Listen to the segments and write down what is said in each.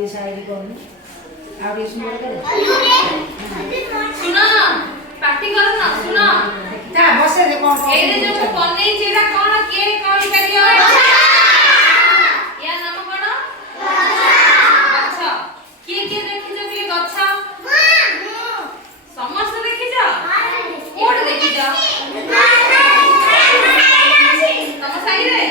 ये साइड करनी और ये सुंदर करे सुनो पार्टी करो ना सुनो ता बसे रे कोन ए रे जो पन्ने जेरा कोन के कॉल करियो या नाम कोन अच्छा के देखि जो के गच्छा समस्त देखि जा कोड देखि जा तम साई रे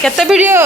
केते वीडियो